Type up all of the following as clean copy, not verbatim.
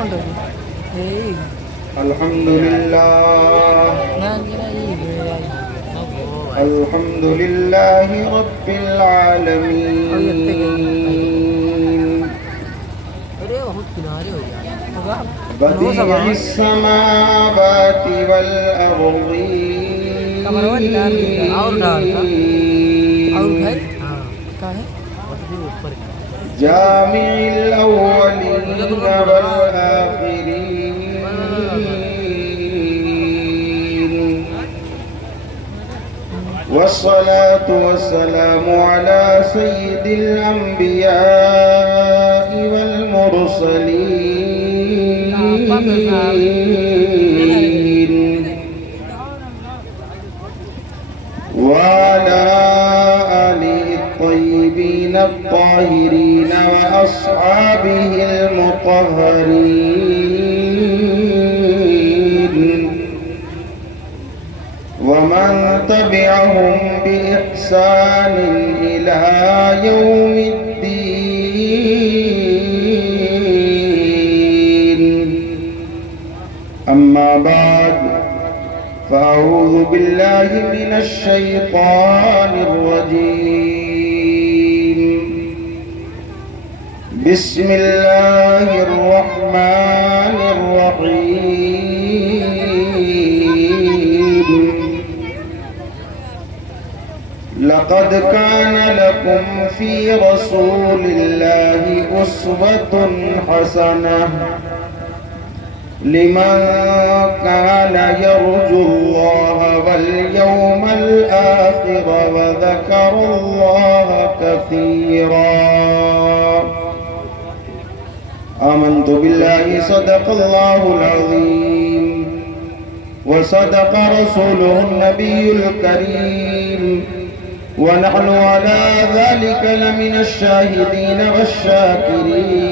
الحمد لله رب العالمين بديع السماوات والأرضين جامع الأولين والآخرين والصلاة والسلام على سيد الأنبياء والمرسلين وعلى آله الطيبين الطاهرين وأصحابه المطهرين ومن تبعهم بإحسان إلى يوم الدين أما بعد فأعوذ بالله من الشيطان الرجيم بسم الله الرحمن الرحيم لقد كان لكم في رسول الله أسوة حسنة لمن كان يرجو الله واليوم الآخر وذكر الله كثيرا آمنت بالله صدق الله العظيم وصدق رسوله النبي الكريم ونحن على ذلك لمن الشاهدين والشاكرين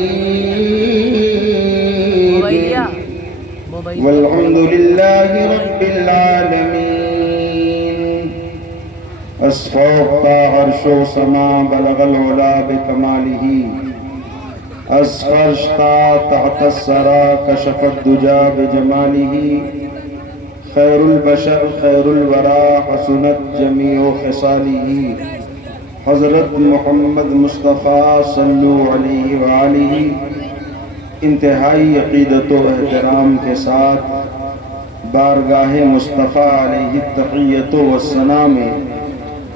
والحمد لله رب العالمين أصفوف عرش سما بلغ العلا بكماله أسفرشتا تحت السرى كشف الدجى بجماله خير البشر خير الورى حسنت جميع خصاله حضرت محمد مصطفیٰ صلو علیہ وآلہ انتہائی عقیدت و احترام کے ساتھ بارگاہ مصطفیٰ علیہ التحیت و الثناء میں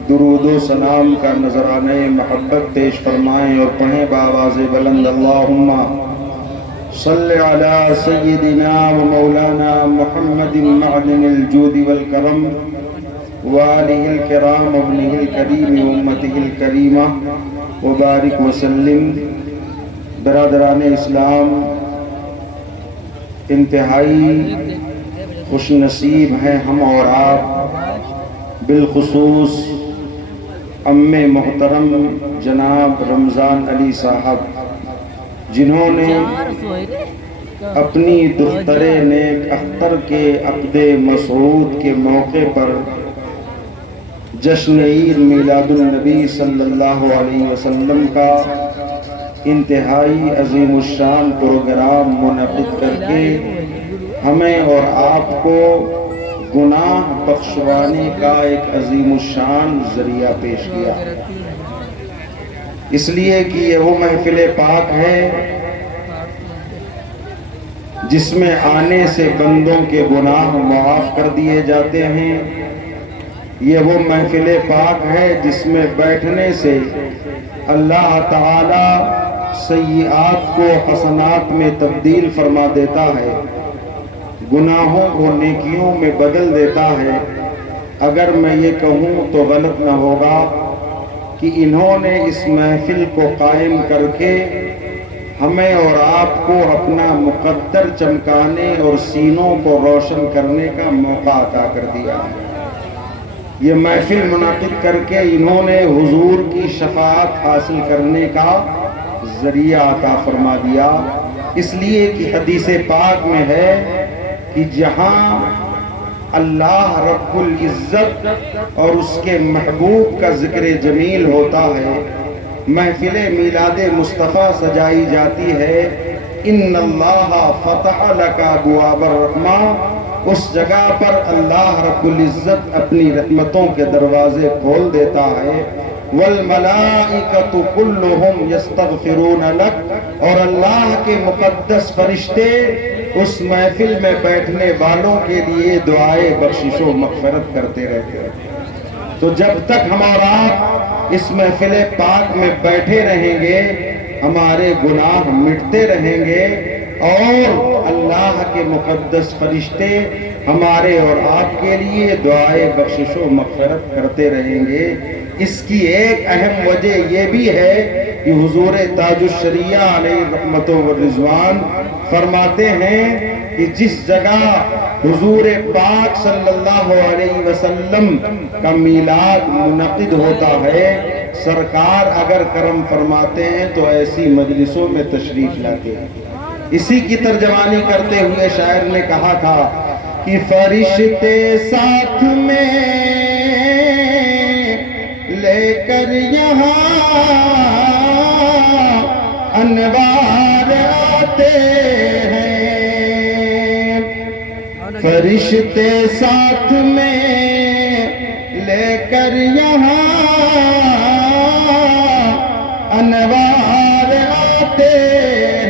درود و سلام کا نذرانہ محبت پیش فرمائیں اور پڑھیں بآواز بلند اللہم صلی علی سیدنا و مولانا محمد معدن الجود والکرم وآلہ الکرام ابنہ الکریم امتہ الکریمہ وبارک وسلم برادران اسلام انتہائی خوش نصیب ہیں ہم اور آپ بالخصوص ام محترم جناب رمضان علی صاحب جنہوں نے اپنی دختر نیک اختر کے عقد مسعود کے موقع پر جشن عید میلاد النبی صلی اللہ علیہ وسلم کا انتہائی عظیم الشان پروگرام منعقد کر کے ہمیں اور آپ کو گناہ بخشوانے کا ایک عظیم الشان ذریعہ پیش کیا، اس لیے کہ یہ وہ محفل پاک ہے جس میں آنے سے بندوں کے گناہ معاف کر دیے جاتے ہیں، یہ وہ محفل پاک ہے جس میں بیٹھنے سے اللہ تعالی سیئات کو حسنات میں تبدیل فرما دیتا ہے، گناہوں کو نیکیوں میں بدل دیتا ہے۔ اگر میں یہ کہوں تو غلط نہ ہوگا کہ انہوں نے اس محفل کو قائم کر کے ہمیں اور آپ کو اپنا مقدر چمکانے اور سینوں کو روشن کرنے کا موقع عطا کر دیا ہے۔ یہ محفل منعقد کر کے انہوں نے حضور کی شفاعت حاصل کرنے کا ذریعہ عطا فرما دیا، اس لیے کہ حدیث پاک میں ہے کہ جہاں اللہ رب العزت اور اس کے محبوب کا ذکر جمیل ہوتا ہے، محفل میلاد مصطفیٰ سجائی جاتی ہے، ان اللہ فتح لک ابواب الرحمہ، اس جگہ پر اللہ رب العزت اپنی رحمتوں کے دروازے کھول دیتا ہے۔ والملائکۃ کلہم یستغفرون لک، اور اللہ کے مقدس فرشتے اس محفل میں بیٹھنے والوں کے لیے دعائے بخشش و مغفرت کرتے رہتے ہیں۔ تو جب تک ہم اور آپ اس محفل پاک میں بیٹھے رہیں گے، ہمارے گناہ مٹتے رہیں گے اور اللہ کے مقدس فرشتے ہمارے اور آپ کے لیے دعائے بخشش و مغفرت کرتے رہیں گے۔ اس کی ایک اہم وجہ یہ بھی ہے کہ حضور تاج الشریعہ علیہ رحمت و رضوان فرماتے ہیں کہ جس جگہ حضور پاک صلی اللہ علیہ وسلم کا میلاد منعقد ہوتا ہے، سرکار اگر کرم فرماتے ہیں تو ایسی مجلسوں میں تشریف لاتے ہیں۔ اسی کی ترجمانی کرتے ہوئے شاعر نے کہا تھا کہ فرشتے ساتھ میں لے کر یہاں انوار آتے ہیں، فرشتے ساتھ میں لے کر یہاں انوار آتے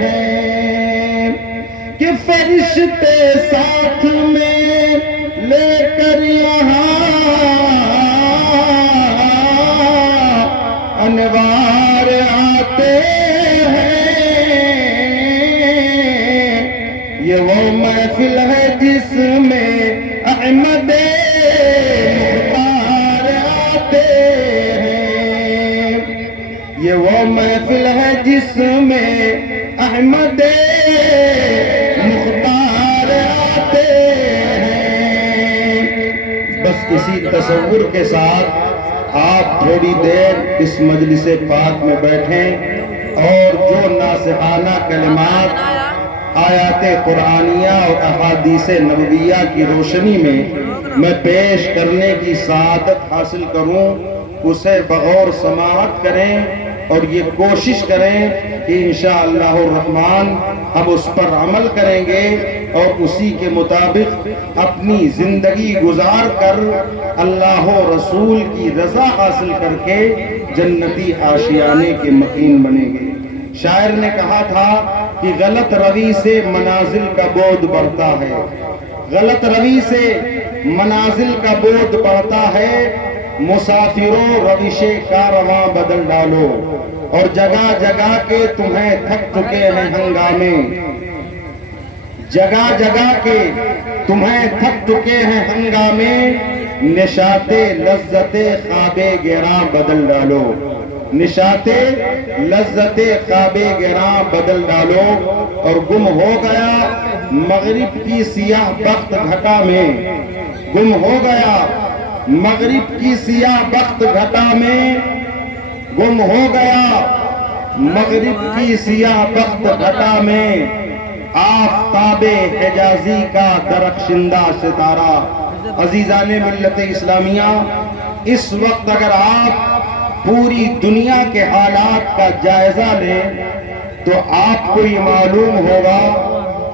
ہیں، کہ فرشتے ساتھ میں لے کر یہاں انوار آتے ہیں۔ یہ وہ محفل ہے جس میں احمد مختار آتے ہیں، یہ وہ محفل ہے جس میں احمد مختار آتے ہیں۔ بس اسی تصور کے ساتھ آپ تھوڑی دیر اس مجلس پاک میں بیٹھیں اور جو ناصحانہ کلمات آیات قرآنیہ اور احادیث نبویہ کی روشنی میں پیش کرنے کی سعادت حاصل کروں، اسے بغور سماعت کریں اور یہ کوشش کریں کہ انشاءاللہ الرحمن ہم اس پر عمل کریں گے اور اسی کے مطابق اپنی زندگی گزار کر اللہ و رسول کی رضا حاصل کر کے جنتی آشیانے کے مکین بنیں گے۔ شاعر نے کہا تھا کہ غلط روی سے منازل کا بعد بڑھتا ہے، غلط روی سے منازل کا بعد بڑھتا ہے، مسافروں روش کارواں بدل ڈالو، اور جگہ جگہ کے تمہیں تھک چکے ہیں ہنگامے، جگہ جگہ کے تمہیں تھک چکے ہیں ہنگامے، نشاط لذت خواب گراں بدل ڈالو، نشاط لذت خواب گراں بدل ڈالو، اور گم ہو گیا مغرب کی سیاہ بخت گھٹا میں، گم ہو گیا مغرب کی سیاہ بخت گھٹا میں، گم ہو گیا مغرب کی سیاہ بخت گھٹا میں، آفتاب حجازی کا درخشندہ ستارہ۔ عزیزان ملت اسلامیہ، اس وقت اگر آپ پوری دنیا کے حالات کا جائزہ لیں تو آپ کو یہ معلوم ہوگا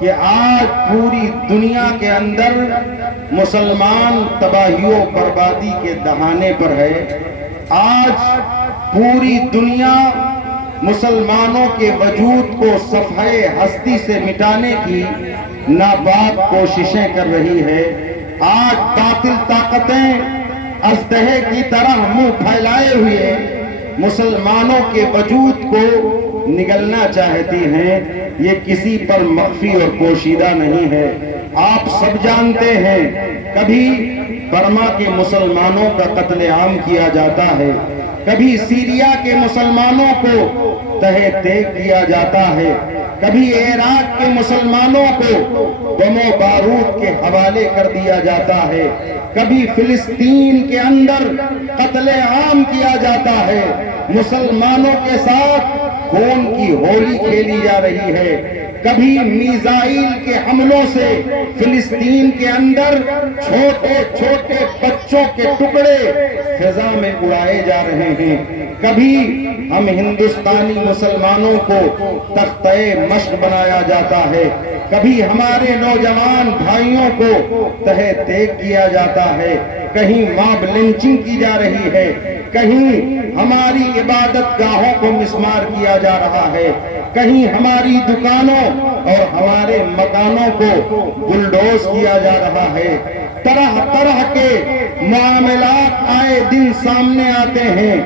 کہ آج پوری دنیا کے اندر مسلمان تباہی و بربادی کے دہانے پر ہے۔ آج پوری دنیا مسلمانوں کے وجود کو صفحہ ہستی سے مٹانے کی ناپاک کوششیں کر رہی ہے۔ آج باطل طاقتیں اژدہے کی طرح منہ پھیلائے ہوئے مسلمانوں کے وجود کو نگلنا چاہتی ہیں۔ یہ کسی پر مخفی اور پوشیدہ نہیں ہے، آپ سب جانتے ہیں۔ کبھی برما کے مسلمانوں کا قتل عام کیا جاتا ہے، کبھی سیریا کے مسلمانوں کو تہہ تیگ کیا جاتا ہے، کبھی عراق کے مسلمانوں کو بم و بارود کے حوالے کر دیا جاتا ہے، کبھی فلسطین کے اندر قتل عام کیا جاتا ہے۔ مسلمانوں کے ساتھ خون کی ہولی کھیلی جا رہی ہے۔ کبھی میزائل کے حملوں سے فلسطین کے اندر چھوٹے چھوٹے بچوں کے ٹکڑے فضا میں اڑائے جا رہے ہیں، کبھی ہم ہندوستانی مسلمانوں کو تختہ مشق بنایا جاتا ہے، کبھی ہمارے نوجوان بھائیوں کو تہہ دیگ کیا جاتا ہے، کہیں ماب لنچنگ کی جا رہی ہے، کہیں ہماری عبادت گاہوں کو مسمار کیا جا رہا ہے، کہیں ہماری دکانوں اور ہمارے مکانوں کو بلڈوز کیا جا رہا ہے۔ طرح طرح کے معاملات آئے دن سامنے آتے ہیں،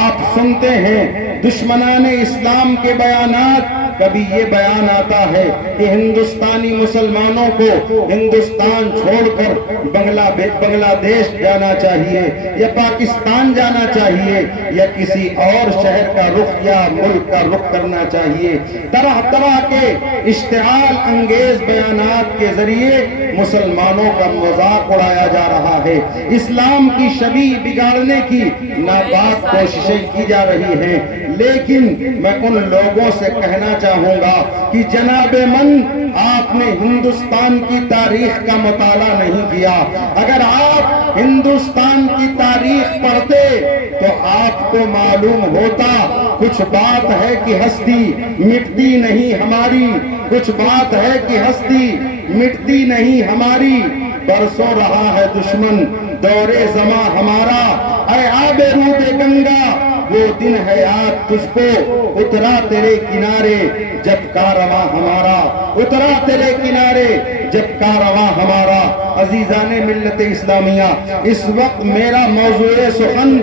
آپ سنتے ہیں دشمنان اسلام کے بیانات۔ کبھی یہ بیان آتا ہے کہ ہندوستانی مسلمانوں کو ہندوستان چھوڑ کر بنگلہ دیش جانا چاہیے یا پاکستان جانا چاہیے یا کسی اور شہر کا رخ یا ملک کا رخ کرنا چاہیے۔ طرح طرح کے اشتعال انگیز بیانات کے ذریعے مسلمانوں کا مذاق اڑایا جا رہا ہے، اسلام کی شبیہ بگاڑنے کی ناپاک کوششیں کی جا رہی ہیں۔ لیکن میں ان لوگوں سے کہنا چاہوں گا کہ جناب من، آپ نے ہندوستان کی تاریخ کا مطالعہ نہیں کیا۔ اگر آپ ہندوستان کی تاریخ پڑھتے تو آپ کو معلوم ہوتا کچھ بات ہے کہ ہستی مٹتی نہیں ہماری، کچھ بات ہے کہ ہستی مٹتی نہیں ہماری۔ برسوں رہا ہے دشمن دور زماں ہمارا، اے آب رود گنگا وہ دن ہے یاد تجھ کو، اترا تیرے کنارے جب کارواں ہمارا، اترا تیرے کنارے جب کارواں ہمارا۔ عزیزان ملت اسلامیہ، اس وقت میرا موضوع سخن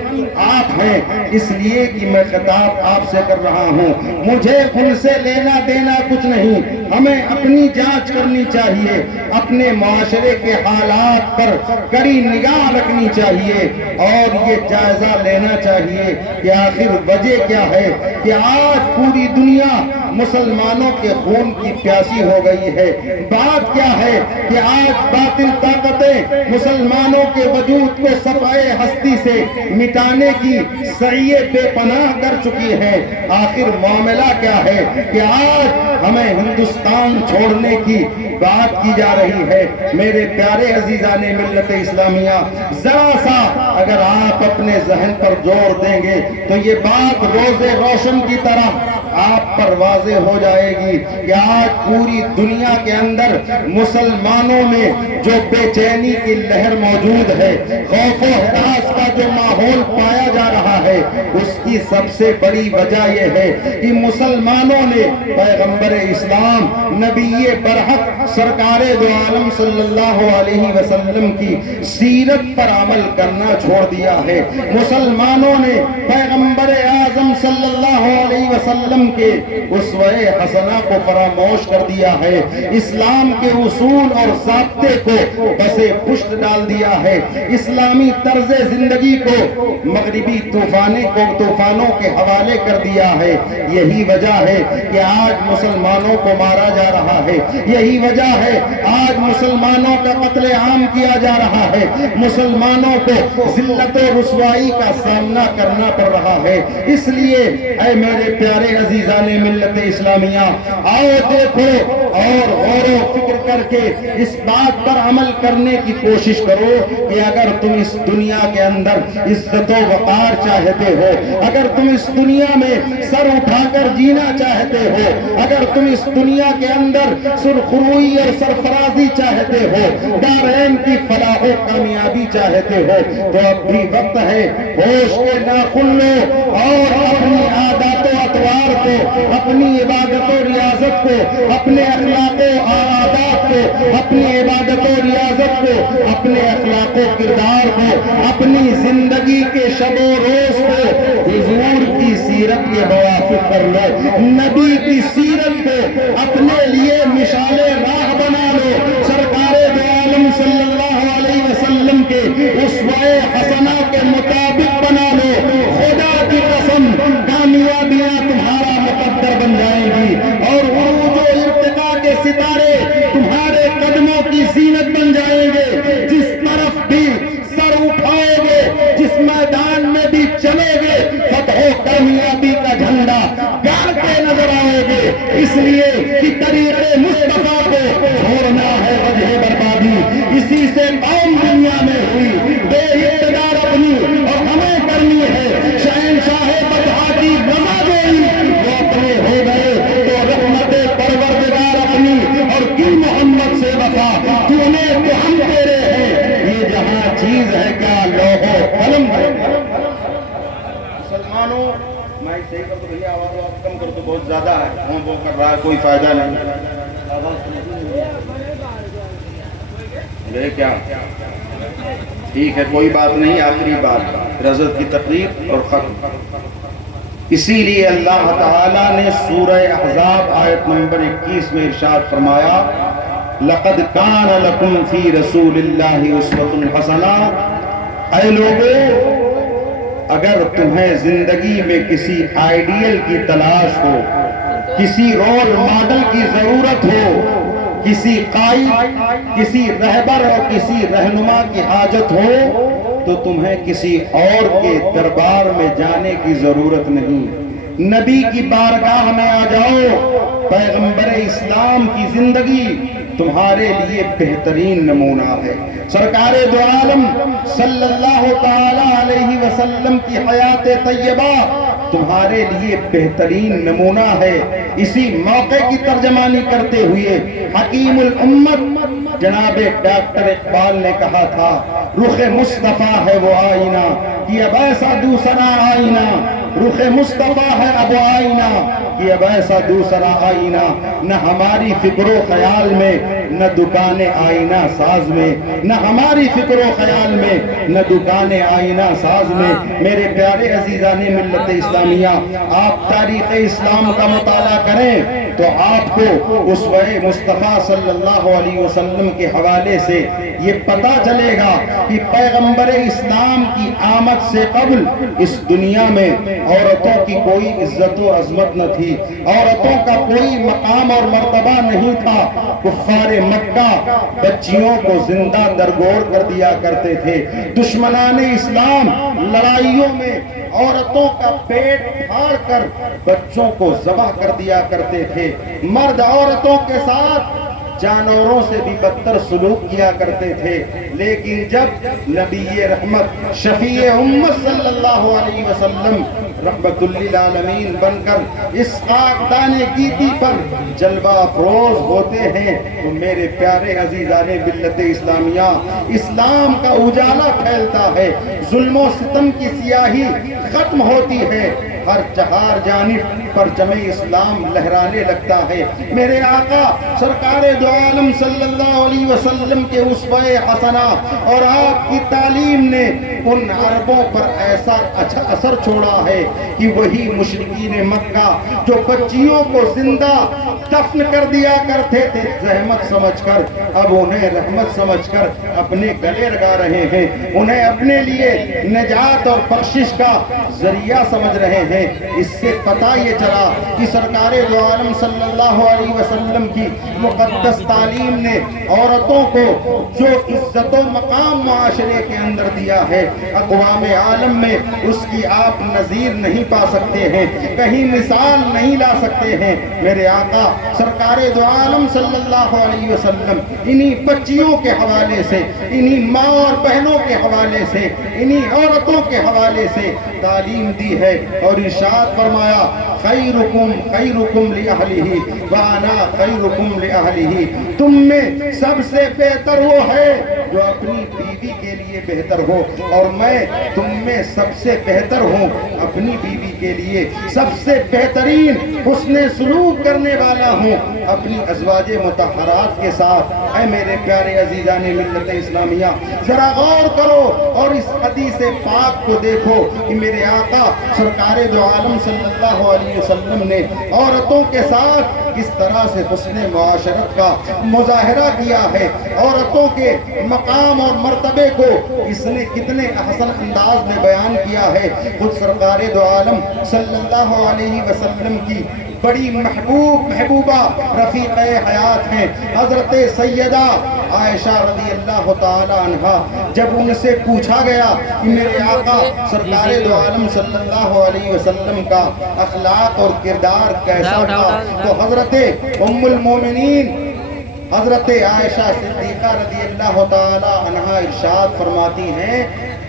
آپ ہیں، اس لیے کہ میں خطاب آپ سے کر رہا ہوں۔ مجھے ان سے لینا دینا کچھ نہیں، ہمیں اپنی جانچ کرنی چاہیے، اپنے معاشرے کے حالات پر کڑی نگاہ رکھنی چاہیے اور یہ جائزہ لینا چاہیے کہ آخر وجہ کیا ہے کہ آج پوری دنیا مسلمانوں کے خون کی پیاسی ہو گئی ہے۔ بات کیا ہے کہ آج باطل طاقتیں مسلمانوں کے وجود کو صفحے ہستی سے مٹانے کی سعی بے پناہ کر چکی ہے۔ آخر معاملہ کیا ہے کہ آج ہمیں ہندوستان چھوڑنے کی بات کی جا رہی ہے۔ میرے پیارے عزیزان ملت اسلامیہ، ذرا سا اگر آپ اپنے ذہن پر زور دیں گے تو یہ بات روز روشن کی طرح آپ پر واضح ہو جائے گی کہ آج پوری دنیا کے اندر مسلمانوں میں جو بے چینی کی لہر موجود ہے، خوف و ہراس کا جو ماحول پایا جا رہا ہے، اس کی سب سے بڑی وجہ یہ ہے کہ مسلمانوں نے پیغمبر اسلام نبی برحق سرکار دو عالم صلی اللہ علیہ وسلم کی سیرت پر عمل کرنا چھوڑ دیا ہے۔ مسلمانوں نے پیغمبر اعظم صلی اللہ علیہ وسلم کے اسوہ حسنہ کو فراموش کر دیا ہے، اسلام کے اصول اور ضابطے کو بسے پشت ڈال دیا ہے، اسلامی طرز زندگی کو مغربی طوفانوں کے حوالے کر دیا ہے۔ یہی وجہ ہے کہ آج مسلمانوں کو مارا جا رہا ہے، یہی وجہ ہے آج مسلمانوں کا قتل عام کیا جا رہا ہے، مسلمانوں کو ذلت و رسوائی کا سامنا کرنا پڑ رہا ہے۔ اس لیے اے میرے پیارے عزیزان ملت اسلامیہ، آؤ دیکھو اور غور و فکر کر کے اس بات پر عمل کرنے کی کوشش کرو کہ اگر تم اس دنیا کے اندر عزت و وقار چاہتے ہو، اگر تم اس دنیا میں سر اٹھا کر جینا چاہتے ہو، اگر تم اس دنیا کے اندر سرخروئی اور سرفرازی چاہتے ہو، دارین کی فلاح و کامیابی چاہتے ہو، تو اب بھی وقت ہے ہوش کے ناخن لو اور اپنی عادات و اطوار کو، اپنی عبادت و ریاضت کو، اپنے اخلاق و عادات کو، اپنی عبادت و ریاضت کو، اپنے اخلاق و کردار کو، اپنی زندگی کے شب و روز کو حضور کی سیرت کے موافق کر لو، نبی کی سیرت کو اپنے لیے مشعل راہ بنا لو، سرکار دو عالم صلی اللہ علیہ وسلم کے اسوہ حسنہ کے مطابق بنا لو۔ خدا کی قسم کامیابیاں تمہارا مقدر بن جائیں گی اور عروج و ارتقاء کے ستارے تمہارے قدموں کی زینت بن جائیں گے۔ جس طرف بھی سر اٹھاؤ گے، جس میدان میں بھی چلو گے، فتح و کامیابی کا جھنڈا گاڑ کے نظر آؤ گے۔ اس لیے کہ طریقے مصطفیٰ کو چھوڑنا ہے وجہ بربادی، اسی سے قوم دنیا میں ہوئی بے اقتدار اپنی اور ہمیں کرنی ہے شہنشاہ بدحا کی آقا تمہیں تو ہم تیرے ہیں، یہ جہاں چیز ہے کیا لوح و قلم ہے۔ مسلمانوں میں صحیح کر دو بھیا، آواز کم کر دو، بہت زیادہ ہے، وہ کر رہا ہے، کوئی فائدہ نہیں ہے کیا؟ ٹھیک ہے کوئی بات نہیں، آخری بات حضرت کی تقریر اور ختم۔ اسی لیے اللہ تعالیٰ نے سورہ احزاب آیت نمبر 21 میں ارشاد فرمایا لَقَدْ كَانَ لَكُمْ فِي رَسُولِ اللَّهِ أُسْوَةٌ حَسَنَةٌ، اے لوگوں اگر تمہیں زندگی میں کسی آئیڈیل کی تلاش ہو، کسی رول ماڈل کی ضرورت ہو، کسی قائد، کسی رہبر اور کسی رہنما کی حاجت ہو، تو تمہیں کسی اور کے دربار میں جانے کی ضرورت نہیں، نبی کی بارگاہ میں آ جاؤ۔ پیغمبر اسلام کی زندگی تمہارے لیے بہترین نمونہ ہے، سرکار دو عالم صلی اللہ تعالی علیہ وسلم کی حیات طیبہ تمہارے لیے بہترین نمونہ ہے۔ اسی موقع کی ترجمانی کرتے ہوئے حکیم الامت جناب ڈاکٹر اقبال نے کہا تھا رخ مصطفیٰ ہے وہ آئینہ کہ اب ایسا دوسرا آئینہ، رخ مصطفیٰ ہے اب آئینہ کہ اب ایسا دوسرا آئینہ، نہ ہماری فکر و خیال میں نہ دکان آئینہ ساز میں، نہ ہماری فکر و خیال میں نہ دکان آئینہ ساز میں۔ میرے پیارے عزیزان ملت اسلامیہ، آپ تاریخ اسلام کا مطالعہ کریں تو آپ کو اسوہ مصطفیٰ صلی اللہ علیہ وسلم کے حوالے سے یہ پتا چلے گا کہ پیغمبر اسلام کی آمد سے قبل اس دنیا میں عورتوں کی کوئی عزت و عظمت نہ تھی، عورتوں کا کوئی مقام اور مرتبہ نہیں تھا۔ کفار مکہ بچیوں کو زندہ درگور کر دیا کرتے تھے، دشمنان اسلام لڑائیوں میں عورتوں کا پیٹ پھاڑ کر بچوں کو ذبح کر دیا کرتے تھے، مرد عورتوں کے ساتھ جانوروں سے بھی بدتر سلوک کیا کرتے تھے۔ لیکن جب نبی رحمت شفیع امت صلی اللہ علیہ وسلم رحمت للعالمین بن کر اس خاکدان گیتی پر جلوہ افروز ہوتے ہیں تو میرے پیارے عزیزان ملت اسلامیہ اسلام کا اجالا پھیلتا ہے، ظلم و ستم کی سیاہی ختم ہوتی ہے، ہر چہار جانب پرچم اسلام لہرانے لگتا ہے۔ میرے آقا سرکار دو عالم صلی اللہ علیہ وسلم کے اسوہ حسنہ اور آپ کی تعلیم نے ان عربوں پر ایسا اچھا اثر چھوڑا ہے کہ وہی مشرکین مکہ جو بچیوں کو زندہ دفن کر دیا کرتے تھے زحمت سمجھ کر، اب انہیں رحمت سمجھ کر اپنے گلے لگا رہے ہیں، انہیں اپنے لیے نجات اور بخشش کا ذریعہ سمجھ رہے ہیں۔ اس سے پتہ یہ چلا کہ سرکار دو عالم صلی اللہ علیہ وسلم کی مقدس تعلیم نے عورتوں کو جو عزت و مقام معاشرے کے اندر دیا ہے، اقوام عالم میں اس کی آپ نظیر نہیں پا سکتے ہیں، کہیں مثال نہیں لا سکتے ہیں۔ میرے آقا سرکار دو عالم صلی اللہ علیہ وسلم انہی بچیوں کے حوالے سے، انہی ماں اور بہنوں کے حوالے سے، انہی عورتوں کے حوالے سے تعلیم دی ہے اور ارشاد فرمایا خیرکم خیرکم لأہلہ وانا خیرکم لأہلہ، تم میں سب سے بہتر وہ ہے جو اپنی بیوی کے لیے بہتر ہو، اور میں تم میں سب سے بہتر ہوں اپنی بیوی کے لیے، سب سے بہترین حسن سلوک کرنے والا ہوں اپنی ازواج مطہرات کے ساتھ۔ اے میرے پیارے عزیزان ملت اسلامیہ، ذرا غور کرو اور اس حدیث پاک کو دیکھو کہ میرے آقا سرکار دو عالم صلی اللہ علیہ وسلم نے عورتوں کے ساتھ کس طرح سے حسن معاشرت کا مظاہرہ کیا ہے، عورتوں کے مقام اور مرتبے کو اس نے کتنے احسن انداز میں بیان کیا ہے۔ خود سرکار دو عالم صلی اللہ علیہ وسلم کی بڑی محبوبہ رفیق حیات ہیں حضرت سیدہ عائشہ رضی اللہ تعالی عنہا۔ جب ان سے پوچھا گیا کہ میرے آقا سرکار دو عالم صلی اللہ علیہ وسلم کا اخلاق اور کردار کیسا تھا، تو حضرت ام المومنین حضرت عائشہ صدیقہ رضی اللہ تعالی عنہا ارشاد فرماتی ہیں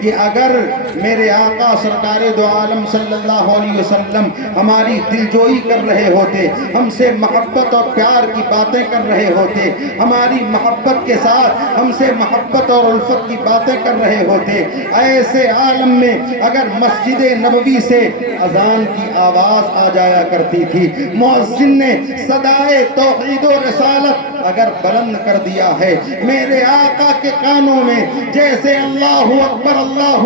کہ اگر میرے آقا سرکار دو عالم صلی اللہ علیہ وسلم ہماری دلجوئی کر رہے ہوتے، ہم سے محبت اور پیار کی باتیں کر رہے ہوتے، ہماری محبت کے ساتھ ہم سے محبت اور الفت کی باتیں کر رہے ہوتے، ایسے عالم میں اگر مسجد نبوی سے اذان کی آواز آ جایا کرتی تھی، مؤذن نے صدائے توحید و رسالت اگر بلند کر دیا ہے، میرے آقا کے کانوں میں جیسے اللہ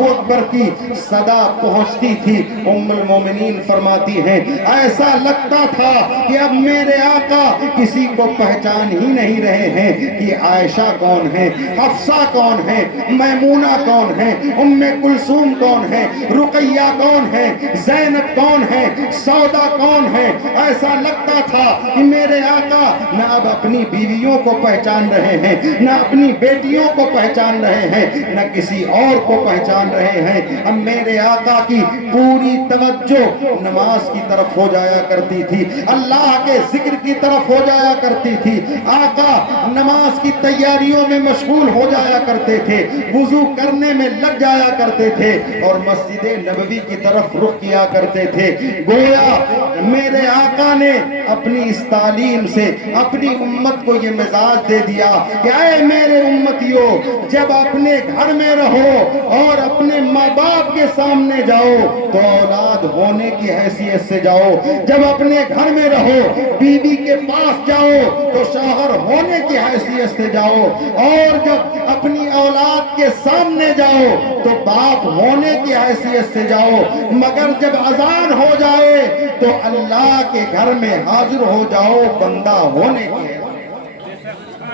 اکبر کی صدا پہنچتی تھی، ام المومنین فرماتی ہیں ایسا لگتا تھا کہ اب میرے آقا کسی کو پہچان ہی نہیں رہے ہیں کہ عائشہ کون ہے، حفصہ کون ہے، میمونہ کون ہے، ام کلثوم کون ہے، رقیہ کون ہے، زینب کون ہے، سودا کون ہے۔ ایسا لگتا تھا کہ میرے آقا نہ اب اپنی بیویوں کو پہچان رہے ہیں، نہ اپنی بیٹیوں کو پہچان رہے ہیں، نہ کسی اور کو پہچان رہے ہیں۔ اب میرے آقا کی پوری توجہ نماز کی طرف ہو جایا کرتی تھی، اللہ کے ذکر کی طرف ہو جایا کرتی تھی۔ آقا نماز کی تیاریوں میں مشغول ہو جایا کرتے تھے، وضو کرنے میں لگ جایا کرتے تھے اور مسجد نبوی کی طرف رخ کیا کرتے تھے۔ گویا میرے آقا نے اپنی اس تعلیم سے اپنی امت کو یہ مزاج دے دیا کہ اے میرے امتیوں، جب اپنے گھر میں رہو اور اپنے ماں باپ کے سامنے جاؤ تو اولاد ہونے کی حیثیت سے جاؤ، جب اپنے گھر میں رہو بیوی کے پاس جاؤ تو شوہر ہونے کی حیثیت سے جاؤ، اور جب اپنی اولاد کے سامنے جاؤ تو باپ ہونے کی حیثیت سے جاؤ، مگر جب اذان ہو جائے تو اللہ کے گھر میں حاضر ہو جاؤ بندہ ہونے کی۔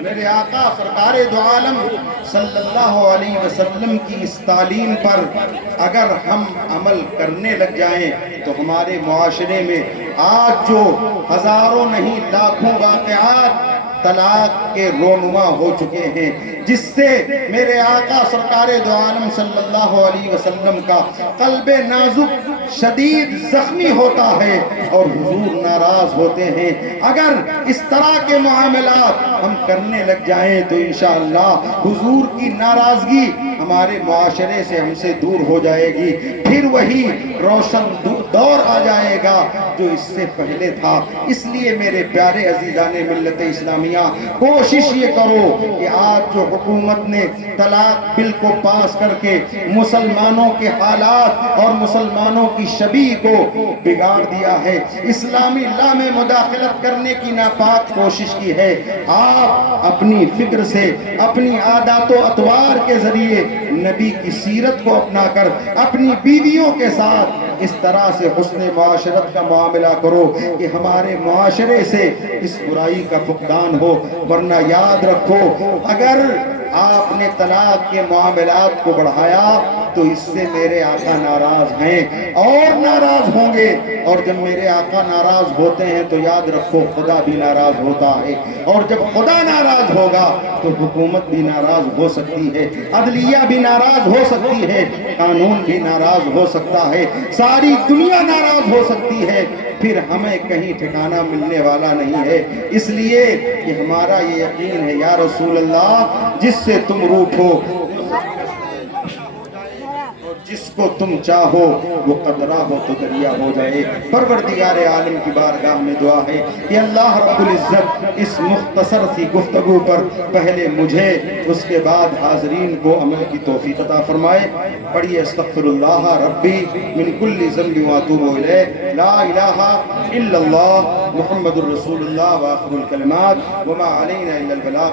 میرے آقا سرکار دو عالم صلی اللہ علیہ وسلم کی اس تعلیم پر اگر ہم عمل کرنے لگ جائیں تو ہمارے معاشرے میں آج جو ہزاروں نہیں لاکھوں واقعات طلاق کے رونما ہو چکے ہیں، جس سے میرے آقا سرکار دو عالم صلی اللہ علیہ وسلم کا قلب نازک شدید زخمی ہوتا ہے اور حضور ناراض ہوتے ہیں۔ اگر اس طرح کے معاملات ہم کرنے لگ جائیں تو انشاءاللہ حضور کی ناراضگی ہمارے معاشرے سے ہم سے دور ہو جائے گی، پھر وہی روشن دور آ جائے گا جو اس سے پہلے تھا۔ اس لیے میرے پیارے عزیزان ملت اسلامیہ، کوشش یہ کرو کہ آج جو حکومت نے طلاق بل کو پاس کر کے مسلمانوں کے حالات اور مسلمانوں کی شبیہ کو بگاڑ دیا ہے، اسلامی لا میں مداخلت کرنے کی ناپاک کوشش کی ہے، آپ اپنی فکر سے، اپنی عادات و اطوار کے ذریعے نبی کی سیرت کو اپنا کر اپنی بیویوں کے ساتھ اس طرح سے حسن معاشرت کا معاملہ کرو کہ ہمارے معاشرے سے اس برائی کا فقدان ہو۔ ورنہ یاد رکھو، اگر آپ نے طلاق کے معاملات کو بڑھایا تو اس سے میرے آقا ناراض ہیں اور ناراض ہوں گے، اور جب میرے آقا ناراض ہوتے ہیں تو یاد رکھو خدا بھی ناراض ہوتا ہے، اور جب خدا ناراض ہوگا تو حکومت بھی ناراض ہو سکتی ہے، عدلیہ بھی ناراض ہو سکتی ہے، قانون بھی ناراض ہو سکتا ہے، ساری دنیا ناراض ہو سکتی ہے، پھر ہمیں کہیں ٹھکانہ ملنے والا نہیں ہے۔ اس لیے کہ ہمارا یہ یقین ہے یا رسول اللہ، جس سے تم روٹھو اور جس کو تم چاہو وہ قطرہ ہو تو دریا ہو جائے۔ پروردگار عالم کی بارگاہ میں دعا ہے کہ اللہ رب العزت اس مختصر سی گفتگو پر پہلے مجھے، اس کے بعد حاضرین کو عمل کی توفیق عطا فرمائے۔ پڑھیے استغفر اللہ ربی من کل ذنب واتوب الیہ، لا الہ الا اللہ محمد الرسول اللہ وآخر الکلمات وما علینا الا البلاغ۔